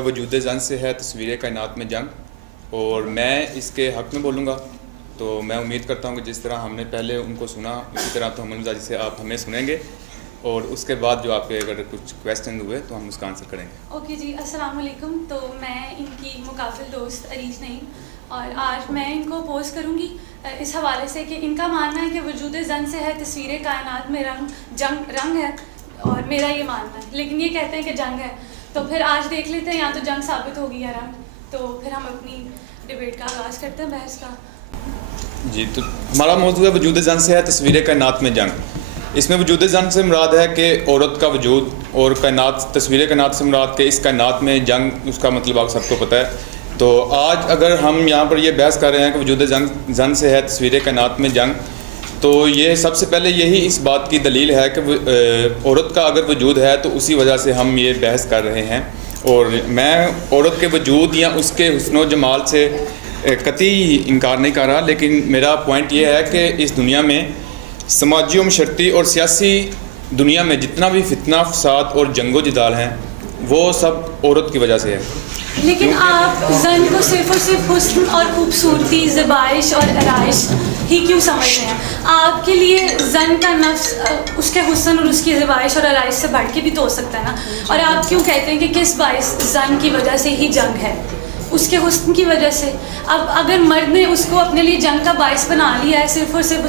है वजूद ज़न से है तस्वीर कायनात में जंग, और मैं इसके हक़ में बोलूँगा। तो मैं उम्मीद करता हूँ कि जिस तरह हमने पहले उनको सुना उसी तरह तो हम से आप हमें सुनेंगे, और उसके बाद जो आपके अगर कुछ क्वेश्चन हुए तो हम उसका आंसर करेंगे। ओके जी, अस्सलाम वालेकुम। तो मैं इनकी मुकाबिल दोस्त अरीज नईम, और आज मैं इनको अपोज करूँगी इस हवाले से कि इनका मानना है कि वजूद ज़न से है तस्वीर कायनात में रंग है, और मेरा ये मानना है, लेकिन ये कहते हैं कि जंग है। तो फिर आज देख लेते हैं या तो जंग साबित होगी या रंग। तो फिर हम अपनी डिबेट का आगाज़ करते हैं, बहस का। जी, तो हमारा मौजूद है वजूद ज़न से है तस्वीर कायनात में जंग। इसमें वजूद ज़न से मुराद है कि औरत का वजूद, और कायनात तस्वीर कायनात से मुराद के इस कायनात में जंग, उसका मतलब आप सबको पता है। तो आज अगर हम यहाँ पर ये बहस कर रहे हैं कि वजूद ज़न से है तस्वीर कायनात में जंग, तो ये सबसे पहले यही इस बात की दलील है कि औरत का अगर वजूद है तो उसी वजह से हम ये बहस कर रहे हैं। और मैं औरत के वजूद या उसके हुस्न जमाल से कतई इनकार नहीं कर रहा, लेकिन मेरा पॉइंट ये है कि इस दुनिया में समाजी व मशरती और सियासी दुनिया में जितना भी फितना फसाद और जंगो जदाल हैं वो सब औरत की वजह से है। लेकिन आप ज़न को सिर्फ और सिर्फ हुस्न और खूबसूरती, ज़बाइश और आराइश ही क्यों समझते हैं? आपके लिए ज़न का नफ्स उसके हुस्न और उसकी ज़बाइश और आराइश से बढ़ के भी तो हो सकता है ना। और आप क्यों कहते हैं कि किस बाइस ज़न की वजह से ही जंग है? उसके हुस्न की वजह से। अब अगर मर्द ने उसको अपने लिए जंग का बाइस बना लिया है सिर्फ और सिर्फ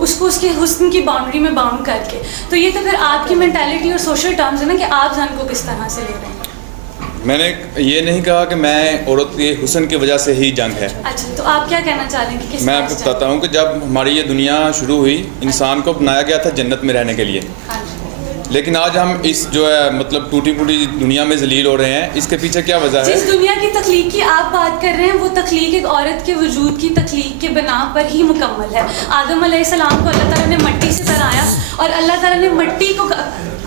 उसको उसके हुस्न की बाउंड्री में बाउंड करके, तो ये तो फिर आपकी मेंटालिटी और सोशल टर्म्स है ना कि आप ज़न को किस तरह से ले रहे हैं। मैंने ये नहीं कहा कि मैं औरत के हुस्न की वजह से ही जंग है। अच्छा, तो आप क्या कहना चाह रहे हैं कि किस? मैं आपको बताता हूँ कि जब हमारी ये दुनिया शुरू हुई, इंसान को बनाया गया था जन्नत में रहने के लिए। लेकिन आज हम इस जो है मतलब टूटी फूटी दुनिया में जलील हो रहे हैं, इसके पीछे क्या वजह है? जिस दुनिया की तख्लीक की आप बात कर रहे हैं वो तख्लीक एक औरत के वजूद की तख्लीक के बिना पर ही मुकम्मल है। आदम अलैहिस्सलाम को अल्लाह ताला ने मट्टी से बनाया, और अल्लाह ताला ने मट्टी को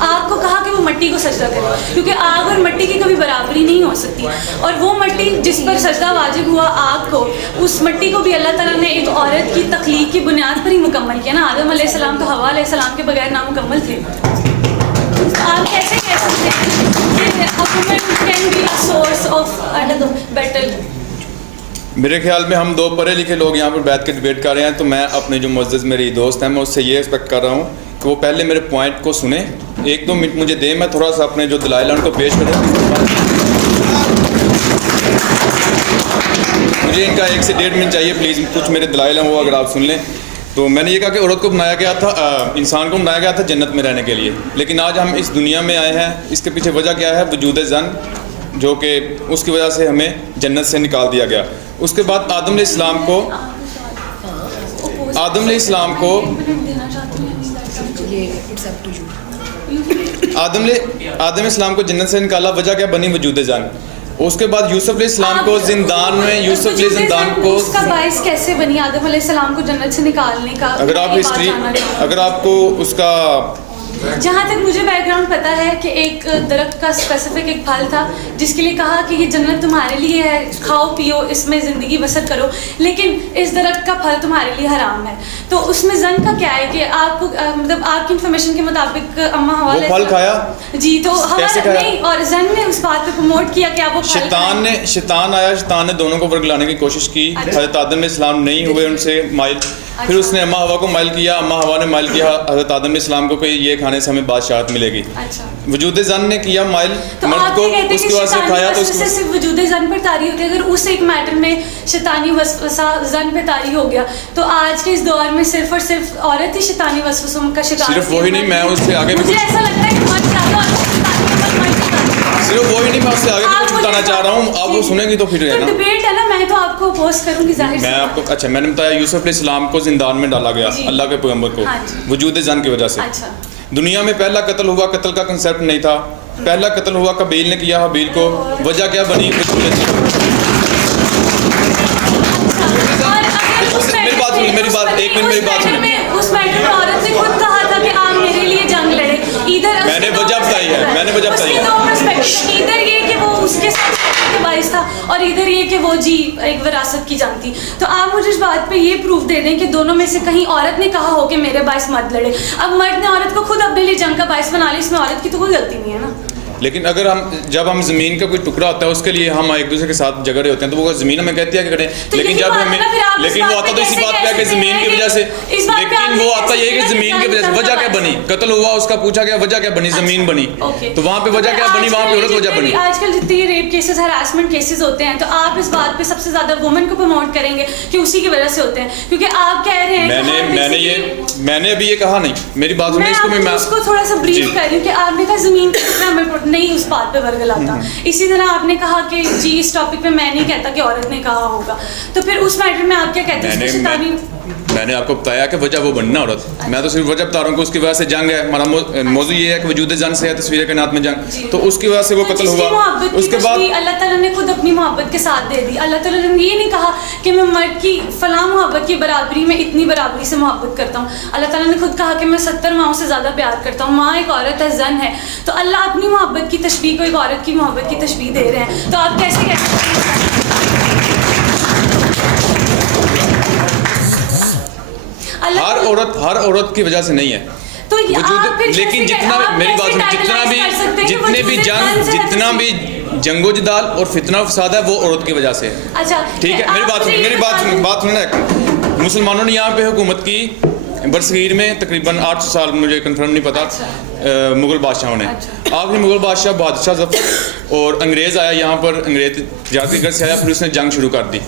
आग को कहा कि वो मट्टी को सजदा करे, क्योंकि आग और मट्टी की कभी बराबरी नहीं हो सकती। और वो मट्टी जिस पर सजदा वाजिब हुआ आग को, उस मट्टी को भी अल्लाह ताला ने एक औरत की तख्लीक की बुनियाद पर ही मुकम्मल किया ना। आदम अलैहिस्सलाम तो हवा अलैहिस्सलाम के बगैर नामुकम्मल थे। आप कैसे कह सकते हैं कि a woman can be a source of battle? मेरे ख्याल में हम दो पढ़े लिखे लोग यहाँ पर बैठ के डिबेट कर रहे हैं, तो मैं अपने जो मुअज़्ज़ज़ मेरी दोस्त हैं मैं उससे ये एक्सपेक्ट कर रहा हूँ कि वो पहले मेरे पॉइंट को सुने, 1-2 मिनट मुझे दें, मैं थोड़ा सा अपने जो दलाइल उनको पेश करूँ। मुझे इनका 1 से 1.5 मिनट चाहिए प्लीज़। कुछ मेरे दलाइल हैं वो अगर आप सुन लें। तो मैंने ये कहा कि औरत को बनाया गया था, इंसान को बनाया गया था जन्नत में रहने के लिए, लेकिन आज हम इस दुनिया में आए हैं, इसके पीछे वजह क्या है? वजूद ज़न, जो कि उसकी वजह से हमें जन्नत से निकाल दिया गया। उसके बाद आदम अलैहिस्सलाम को जन्नत से निकाला, वजह क्या बनी? वजूद ज़न। उसके बाद यूसुफ अलैहिस्सलाम को जिंदान में, यूसुफ अलैहिस्सलाम को उसका बाइस कैसे बनी आदम अलैहिस्सलाम को जन्नत से निकालने का? अगर आप हिस्ट्री, अगर आपको उसका, जहाँ तक मुझे बैकग्राउंड पता है कि एक दरख्त का स्पेसिफिक एक फल था जिसके लिए कहा कि ये जन्नत तुम्हारे लिए है, खाओ पियो, इसमें ज़िंदगी बसर करो, लेकिन इस दरख्त का फल तुम्हारे लिए हराम है। तो उसमें ज़न का क्या है कि आपको मतलब आपकी इन्फॉर्मेशन के मुताबिक अम्मा हवा वो फल खाया जी, तो हवा नहीं, और ज़न ने उस बात पे प्रमोट किया कि आप वो शैतान आया, शैतान ने दोनों को वर्गलाने की कोशिश की। हज़रत आदम अलैहिस्सलाम नहीं हुए उनसे माइल, फिर उसने अम्मा हवा को माइल किया, अम्मा हवा ने माइल किया हज़रत आदम अलैहिस्सलाम को कि ये खाने से हमें बादशाहत मिलेगी। वजूद ज़न ने किया माइल मर्द को, उसके बाद से खाया, तो उसको सिर्फ वजूद ज़न पर तारी होती है। अगर उस एक मैटर में शैतानी वसवसा ज़न पे तारी हो गया, तो आज के इस दौर में सिर्फ और सिर्फ औरत ही शैतानी वसवसों का शिकार। सिर्फ वही नहीं, मैं उससे आगे भी मुझे ऐसा लगता है कि मर्द ज़्यादा सिर्फ वही नहीं, मैं उससे आगे भी कुछ बताना चाह रहा हूँ। आप वो सुनेंगी तो फिर है ना डिबेट है ना, मैं तो आपको अपोज करूंगी जाहिर मैं आपको। अच्छा, मैंने बताया यूसुफ अलैहिस्सलाम को जिंदान में डाला गया अल्लाह के पैगंबर को, वजूद ज़न की वजह से। अच्छा, दुनिया में पहला कत्ल हुआ, कत्ल का कंसेप्ट नहीं था, पहला कत्ल हुआ कबील ने किया हबील को, वजह क्या बनी? मेरी बात 1 मिनट, मेरी बात सुनिए। उस मैटर में औरत ने खुद कहा था कि आप मेरे लिए जंग लड़े। इधर मैंने वजह बताई है, मैंने वजह बताई है। इधर ये कि वो उसके साथ बाइस था, और इधर ये कि वो जी एक विरासत की जंग थी। तो आप मुझे इस बात पे ये प्रूफ दे दें कि दोनों में से कहीं औरत ने कहा हो कि मेरे बाइस मत लड़े। अब मर्द ने औरत को खुद अपने लिए जंग का बाइस बना लिया, इसमें औरत की तो कोई गलती नहीं है ना। लेकिन अगर जब हम ज़मीन का कोई टुकड़ा होता है उसके लिए हम एक दूसरे के साथ झगड़ रहे होते हैं तो वो ज़मीन हमें कहती है कि करें, लेकिन जब हमें लेकिन वो आता तो इसी बात पे है कि ज़मीन की वजह से, लेकिन वो आता ये कि ज़मीन की वजह से वजह क्या बनी, कत्ल हुआ, उसका पूछा गया वजह क्या बनी, ज़मीन बनी, तो वहाँ पे वजह क्या बनी, वहाँ पे औरत वजह बनी। आजकल जितने रेप केसेस, हरासमेंट केसेस होते हैं, तो आप इस बात पे सबसे ज्यादा वुमेन को प्रमोट करेंगे कि उसी की वजह से होते हैं, क्योंकि आप कह रहे हैं मैंने अभी ये कहा नहीं, मेरी बात सुनिए, इसको मैं उसको थोड़ा सा ब्रीफ कर रही हूँ कि आपने कहा जमीन का टुकड़ा हमें नहीं उस बात पे वर्गलाता, इसी तरह आपने कहा कि जी इस टॉपिक पे मैं नहीं कहता कि औरत ने कहा होगा, तो फिर उस मैटर में आप क्या कहते हैं? मैंने आपको बताया कि वजह वो बनना औरत, मैं तो सिर्फ वजह बता रहा हूँ कि उसकी वजह से जंग है, हमारा मौजू ये है कि वजूद जंग से है तस्वीर कायनात में जंग, तो उसकी वजह से वो कत्ल हुआ। उसके बाद अल्लाह ताला ने खुद अपनी मोहब्बत के साथ दे दी, अल्लाह ताला ने ये नहीं कहा कि मैं मर्द की फलां मोहब्बत की बराबरी में इतनी बराबरी से मोहब्बत करता हूँ, अल्लाह ताला ने खुद कहा कि मैं 70 माओं से ज़्यादा प्यार करता हूँ, माँ एक औरत है, जन है, तो अल्लाह अपनी मोहब्बत की तशबीह को एक औरत की मोहब्बत की तशबीह दे रहे हैं, तो आप कैसे कह सकते हैं? हर औरत की वजह से नहीं है, तो लेकिन जितने भी जंगो जदाल और फितना फसाद है वो औरत की वजह से है। अच्छा ठीक है, मेरी बात सुनना। मुसलमानों ने यहाँ पे हुकूमत की बरसगीर में तकरीबन 800 साल, मुझे कंफर्म नहीं पता, मुग़ल बादशाहों ने। आखिरी मुग़ल बादशाह बहादुर शाह ज़फ़र और अंग्रेज़ आया यहाँ पर, अंग्रेज़ जाती घर से आया, फिर उसने जंग शुरू कर दी।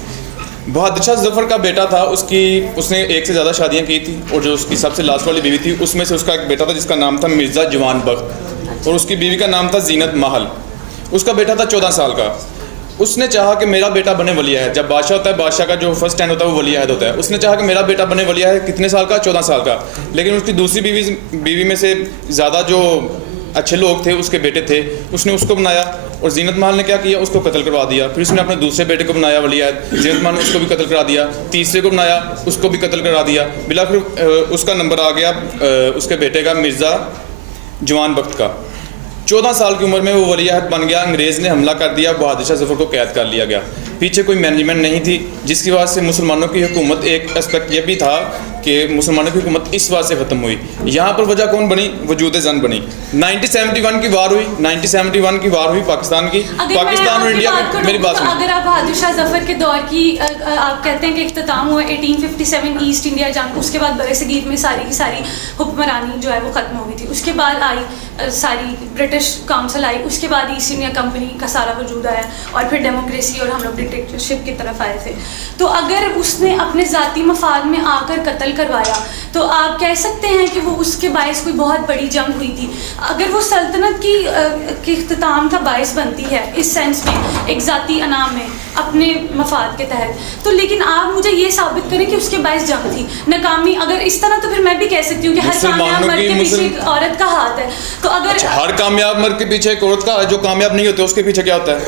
बहादुर शाह ज़फ़र का बेटा था, उसने एक से ज़्यादा शादियाँ की थी, और जो उसकी सबसे लास्ट वाली बीवी थी उसमें से उसका एक बेटा था जिसका नाम था मिर्ज़ा जवान बख्त, और उसकी बीवी का नाम था ज़ीनत महल। उसका बेटा था 14 साल का। उसने चाहा कि मेरा बेटा बने वलिया। जब बादशाह होता है, बादशाह का जो फर्स्ट स्टैंड होता है वो वलिया होता है। उसने चाहा कि मेरा बेटा बने वलिया है, कितने साल का, 14 साल का। लेकिन उसकी दूसरी बीवी में से ज़्यादा जो अच्छे लोग थे उसके बेटे थे, उसने उसको बनाया, और ज़ीनत महल ने क्या किया, उसको कत्ल करवा दिया। फिर उसने अपने दूसरे बेटे को बनाया वलियत, ज़ीनत महल ने उसको भी कत्ल करा दिया। तीसरे को बनाया, उसको भी कत्ल करा दिया। बिला फिर उसका नंबर आ गया उसके बेटे का, मिर्ज़ा जवान बख्त का। 14 साल की उम्र में वो वलियत बन गया। अंग्रेज़ ने हमला कर दिया, बहादुर शाह ज़फ़र को कैद कर लिया गया। पीछे कोई मैनेजमेंट नहीं थी, जिसकी वजह से मुसलमानों की हुकूमत, एक एस्पेक्ट ये भी था कि मुसलमानों की हुकूमत इस वजह से ख़त्म हुई। यहाँ पर वजह कौन बनी, वजूद ज़न बनी। 1971 की वार हुई, 1971 की वार हुई पाकिस्तान की, पाकिस्तान और इंडिया की। मेरी बात सुनो, अगर आप बहादुर शाह ज़फ़र के दौर की आप कहते हैं कि इख्तिताम हुआ 1857 ईस्ट इंडिया जंग, उसके बाद बरसगीर में सारी की सारी हुक्मरानी जो है वो ख़त्म हो गई थी। उसके बाद आई सारी ब्रिटिश काउंसिल आई, उसके बाद ईस्ट इंडिया कंपनी का सारा वजूद आया, और फिर डेमोक्रेसी और हम लोग डिक्टेटरशिप की तरफ आए थे। तो अगर उसने अपने ज़ाती मफाद में आकर कत्ल करवाया, तो आप कह सकते हैं कि वो उसके बायस कोई बहुत बड़ी जंग हुई थी। अगर वो सल्तनत की इख्तिताम का बायस बनती है इस सेंस में, एक ज़ाती अनाम में अपने मफाद के तहत, तो लेकिन आप मुझे ये साबित करें कि उसके बायस जंग थी, नाकामी। अगर इस तरह तो फिर मैं भी कह सकती हूँ कि हर कामयाब मर्द के पीछे एक औरत का हाथ है। तो अगर हर कामयाब मर्द के पीछे एक औरत का, जो कामयाब नहीं होते उसके पीछे क्या होता है?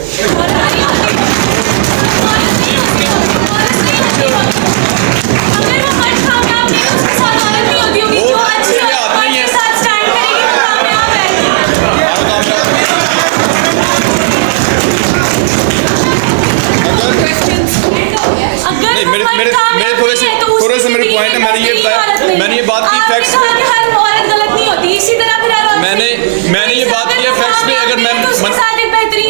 मैंने ये बात की फैक्ट्स पे, मैंने ये बात की है फैक्ट्स पे। अगर मैं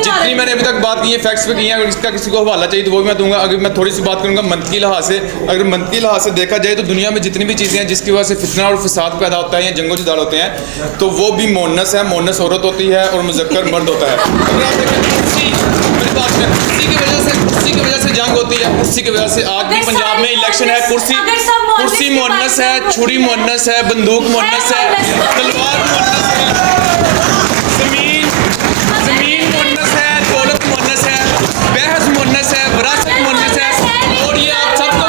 जितनी मैंने अभी तक बात की है फैक्ट्स पे की है, अगर इसका किसी को हवाला चाहिए तो वो भी मैं दूंगा। अगर मैं थोड़ी सी बात करूंगा मंतकी लिहाज से, अगर मंतकी लिहाज से देखा जाए तो दुनिया में जितनी भी चीज़ें हैं जिसकी वजह से फितना और फसाद पैदा होता है या जंगो जदाल होते हैं, तो वो भी मोनस है। मोनस औरत होती है और मुज़क्कर मर्द होता है। अगर आप देखें मेरी बात में, कुर्सी की वजह से जंग होती है, कुर्सी की वजह से आज भी पंजाब में इलेक्शन है, कुर्सी मोनस है, छुरी मोनस है, बंदूक मोनस है, तलवार मोनस है, जमीन मोनस है, दौलत मोनस है, बहस मोनस है, विरासत मोनस है। और ये आप सबको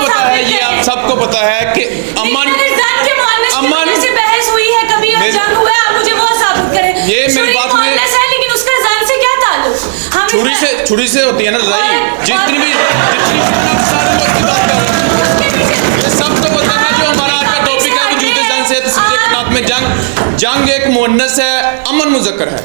पता है, ये आप सबको पता है कि अमन से बहस हुई है कभी और जंग हुआ है, आप मुझे वो साबित करें। ये मेरी बात में लेकिन उसका जन से क्या ताल्लुक? छुरी से होती है ना लड़ाई, जितनी भी सबको पता है। जो हमारा आज का टॉपिक है वजूद जंग से तस्वीर कायनात में जंग एक मुअन्नस है, अमन मुज़क्कर है।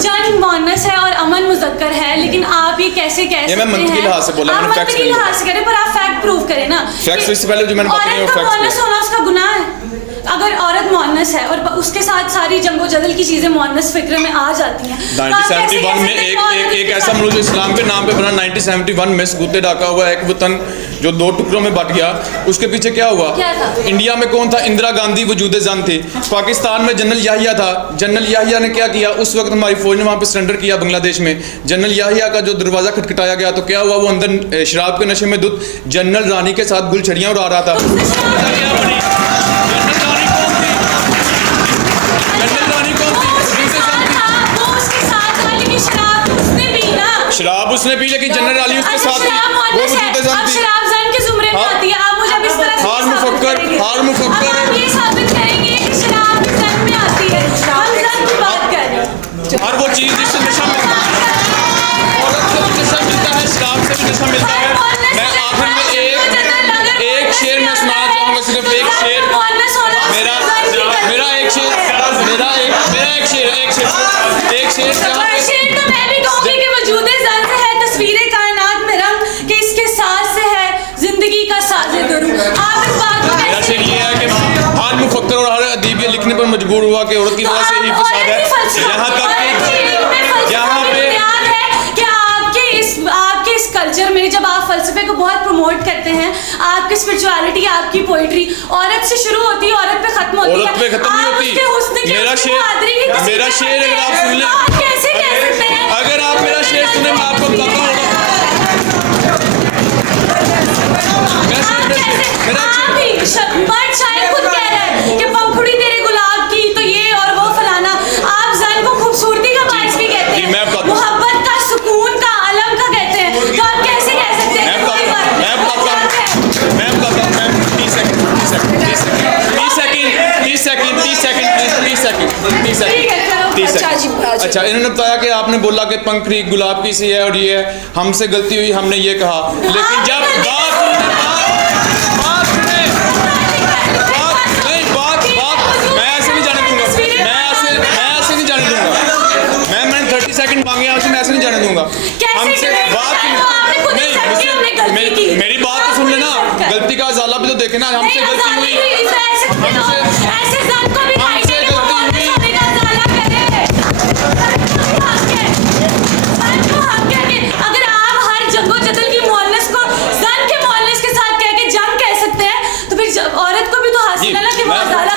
जंग मुअन्नस है और अमन मुज़क्कर है, लेकिन आप ये कह कैसे कह सकते ये मैं हैं? मंतकी लिहाज से बोला, आप मैंने facts मंतकी नहीं लिहाज से कह रहे हैं, पर आप फैक्ट प्रूव करें ना। Facts कि इससे पहले जो मैंने बात की है, वो औरत का facts मुअन्नस होना उसका गुनाह है। अगर औरत मुअन्नस है और उसके साथ सारी जंगो जदल की चीजें मुअन्नस फिक्र में आ जाती हैं, तो आप कैसे 1971 कह में सकते हैं कि औरत एक के ऐसा साथ- मुल्क जो इस्लाम के नाम पे बना 1971 में सबूते ढाका हुआ एक वतन जो 2 टुकड़ों में बट गया, उसके पीछे क्या हुआ? क्या था? इंडिया में कौन था? इंदिरा गांधी वजूद जन थी। पाकिस्तान में जनरल याहिया था। जनरल याहिया ने क्या किया? उस वक्त हमारी फौज ने वहाँ पे सरेंडर किया बांग्लादेश में। जनरल याहिया का जो दरवाज़ा खटखटाया गया तो क्या हुआ? वो अंदर शराब के नशे में धुत जनरल रानी के साथ गुलछड़ियाँ उड़ा रहा था। क्या बनी? जनरल रानी कौन थी? जनरल रानी कौन थी? वजूद जन थी। वो उसके साथ वाली की शराब उसने पी ना। शराब उसने पी, लेकिन जनरल अली उसके अच्छा, साथ थी, शराब वो मुअन्नस है, वजूद जन अब थी। शराब जन के जुमरे में हाँ। आती है। आप मुझे अब इस तरह से हार साबित मुफक्कर, करेंगे। हार मुफक्कर। अब आप ये साबित करेंगे कि शराब जन में आती है। हम जन की बात कर रहे हैं। हर वो चीज़ जिससे नशा मिलता है, औरत से भी नशा मिलता है, शराब से भी नशा मिलता है। मैं आखिर में एक शेर मैं सुनाना चाहूँगा, सिर्फ एक शेर। मेरा एक शेर जहाँ पे शेर तो मैं भी कहूँगी कि वजूदे जन से है तस्वीरें कायनात में रंग, कि इसके साथ से है जिंदगी का साजे दुरूं। आप इस बात को मेरा शेर ये है कि हर मुफक्कर और हर अदीब ये लिखने पर मजबूर हुआ कि औरत की वजह से ही फसाद है। यहाँ तक कि यहाँ पे आपके इस कल्चर में जब आप फलसफे को बहुत प्रमोट करते हैं, आपकी स्पिरिचुअलिटी, आपकी पोइट्री औरत से शुरू होती है, औरत पे खत्म होती है। औरत पे खत्म नहीं आप होती। उसके हुस्न की, मेरा उसकी शेर- बहादुरी की तस्वीर मेरा शेर अगर आप सुन लें- आप कैसे कह सकते हैं? अगर आप मेरा शेर सुने, मैं आपको बताता हूँ। मर्द शायर खुद कह रहा है कि पंखुड़ी तेरे गुलाब की तो ये और वो फलाना। आप जन को खूबसूरती का बाइस भी कहते जी, मैं हैं, बताता हूँ। मोहब्बत का, सुकून का, अलम का कहते हैं, तो आप कैसे कह सकते हैं कि कोई बात नहीं? अच्छा, इन्होंने बताया कि आपने बोला कि पंखड़ी गुलाब की सी है और ये है, हमसे गलती हुई, हमने ये कहा, लेकिन जब मैं ऐसे नहीं जाने दूंगा, मैं ऐसे नहीं जाने दूंगा। मैंने 30 सेकंड मांगे हैं, मैं ऐसे नहीं जाने दूंगा। हमसे बात नहीं, मेरी बात तो सुन लेना, गलती का अजाला भी तो देखे ना। हमसे गलती हुई, अगर आप हर जंगो जदल की मुअन्नस को जन के मुअन्नस के साथ कह के जंग कह सकते हैं, तो फिर औरत को भी तो हासिल है ना कि वो अजाला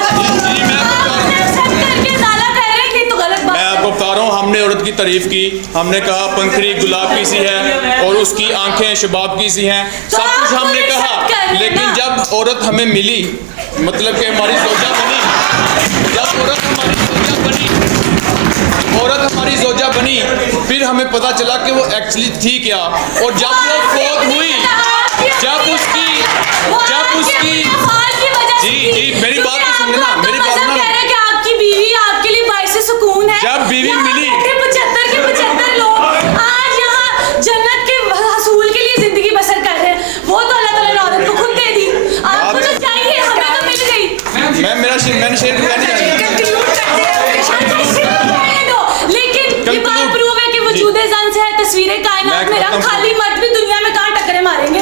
मैं आपको बता रहा हूँ, हमने औरत की तारीफ की, हमने कहा पंखड़ी गुलाब की सी है और उसकी आंखें शबाब की सी हैं, सब कुछ हमने कहा। लेकिन जब औरत हमें मिली, मतलब कि हमारी ज़ौजा बनी, जब औरत हमारी ज़ौजा बनी, फिर हमें पता चला कि वो एक्चुअली थी क्या। और जब वो फौत हुई, जब उसकी जी मेरी बात तो सुन लेना, मेरी बात ना। आपकी बीवी आपके लिए बाइस सुकून है। जब बीवी मिली, 75 के 75 लोग आज यहाँ जन्नत के हसूल के लिए जिंदगी बसर कर रहे हैं। वो तो अल्लाह ताला ने औरत को खुद दे दी, आपको तो चाहिए, हमें तो मिल गई। मैंने शेर को कहने जाना। लेकिन ये बात प्रूव है कि वजूदे जन से है तस्वीरें कायनात में रंग। खाली मर्द भी दुनिया में कहाँ टक्करे मारेंगे?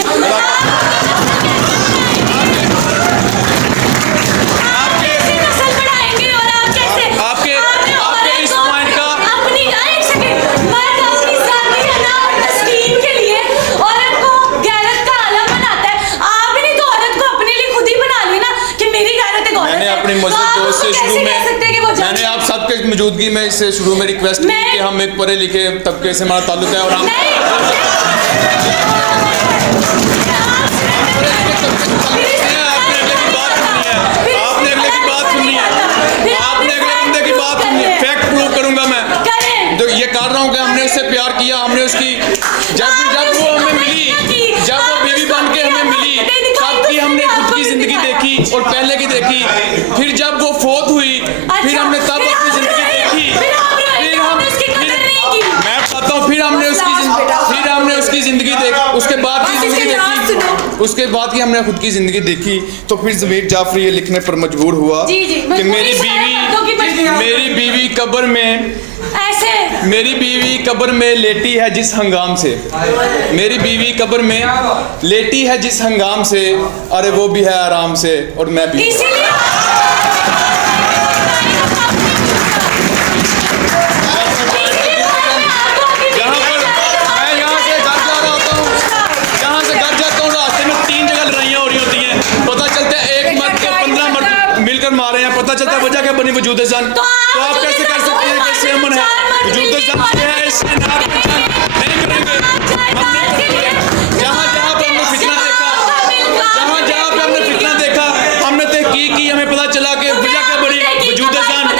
मैंने आप सबके मौजूदगी में इससे शुरू में रिक्वेस्ट की कि हम एक पढ़े लिखे तबके से हमारा ताल्लुक है और हम आपने अगले की बात सुननी है, आपने अगले बंदे की बात सुननी है। फैक्ट प्रूव करूंगा मैं, तो ये कर रहा हूँ कि हमने उससे प्यार किया, हमने उसकी जब वो हमें मिली, जब वो बीवी बन के हमें मिली, तब की हमने खुद की जिंदगी देखी और पहले की देखी। फिर जब वो फौत हुई, फिर हमने तब अपनी जिंदगी देखी। मैं बताता हूँ, फिर हमने उसकी जिंदगी देखी, उसके बाद की जिंदगी देखी। उसके बाद की हमने खुद की ज़िंदगी देखी तो फिर ज़मीर जाफरी ये लिखने पर मजबूर हुआ जी, जी, कि मजबूरी से मर्दों की मजबूरी। मेरी बीवी कब्र में ऐसे मेरी बीवी कब्र में लेटी है जिस हंगाम से, मेरी बीवी कब्र में लेटी है जिस हंगाम से, अरे वो भी है आराम से और मैं भी। इसीलिए यहाँ पर मैं यहाँ से घर जा रहा होता हूँ, यहाँ से घर जाता हूँ, रास्ते में 3 जगह लड़ाइयाँ हो रही होती हैं, पता चलता है एक मर्द को 15 मर्द मिलकर मारे हैं, पता चलता है वजह क्या बनी वजूद जन। तो आप कैसे कर सकते हैं, कैसे अमन है वजूद जन से है, इससे नाक में जंग नहीं करेंगे, हम नहीं करेंगे। जहाँ जहाँ पे हमने फितना देखा, जहाँ जहाँ पे हमने फितना देखा, हमने तहकीक की, हमें पता चला कि वजह क्या बनी वजूद जन